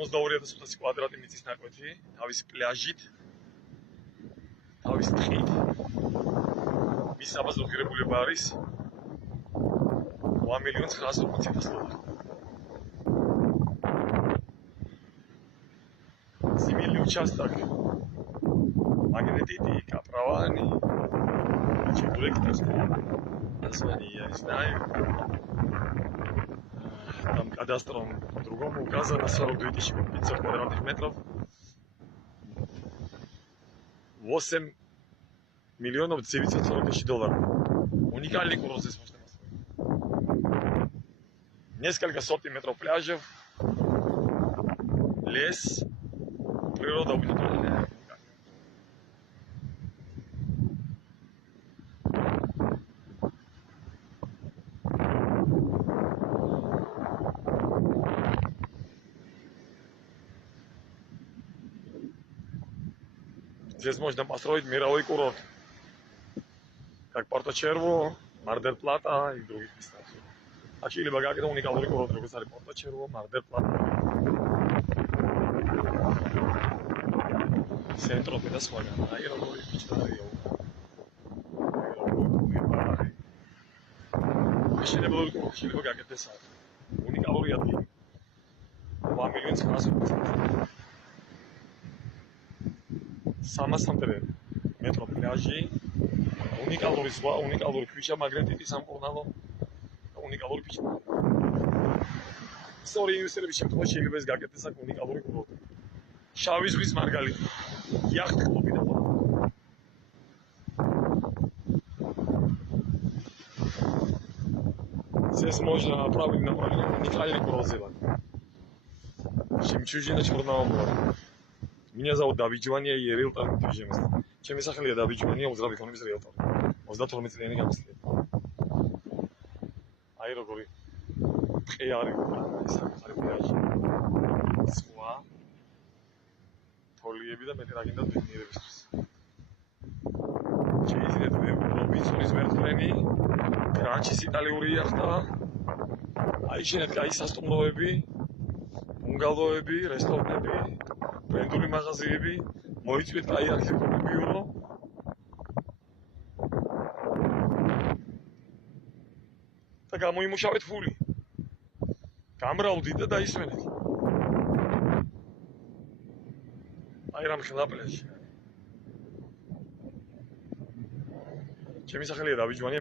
52,500 კვადრატი მიწის ნაკვეთი, თავისი პლაჟით, თავისი ტყით. მის საბაზრო ღირებულება არის 8,940,000 დოლარი. Земельный участок, магнетиты, каправани, чебуректорская, название я не знаю. Там кадастром по-другому указано 42,500 квадратных метров. 8,940,000 долларов. Уникальный курорт здесь можно построить. Несколько сотен метров пляжев, лес, природа уникальная. Здесь можно построить мировой курорт, как Порто-Черво, Мар-дель-Плата и других местах. А Чили богатый уникальный курорт, как Порто-Черво, Мар-дель-Плата. Centro de la ciudad, aeropuerto Pichitario, aeropuerto Chile богатый десад, уникальный отель, 2,940,000. Самостоятельный метро пляжи, уникальный зва, уникальный ключа магнетити сампорнало, уникальный пич. История инвесторов შემთხვევაში შეიძლება ეს გაკეთდეს აქ უნიკალური კურორტი. შავი ზღვის მარგალიტი, იახტ-კლუბი და ყველა. Здесь можно правильно направить уникальный курорт сделать. Жемчужина Черного моря. Меня зовут Давид Жвания, я риэлтор недвижимости. Ჩემი სახელია Давид Жвания, უძრავი ქონების риэлтор. 32 წლიანი გამოცდილება. აი როგორი ტყე არის ეს არის პლაჟი. სხვა თოლიები და მეტი რა გინდა ბედნიერებისთვის. შეიძლება რობინსონის მერტლენი, კრანჩის იტალიური იახტა, აიშენეთ კაი სასტუმროები, ბუნგალოები, რესტორნები, ბრენდული მაღაზიები, მოიწვიეთ კაი არქიტექტურული ბიურო. და გამოიმუშავეთ ფული. გამრავლდით და დაისვენეთ. აი რამ ხდა პლაჟი. ჩემი სახელია დავით ჯვანია.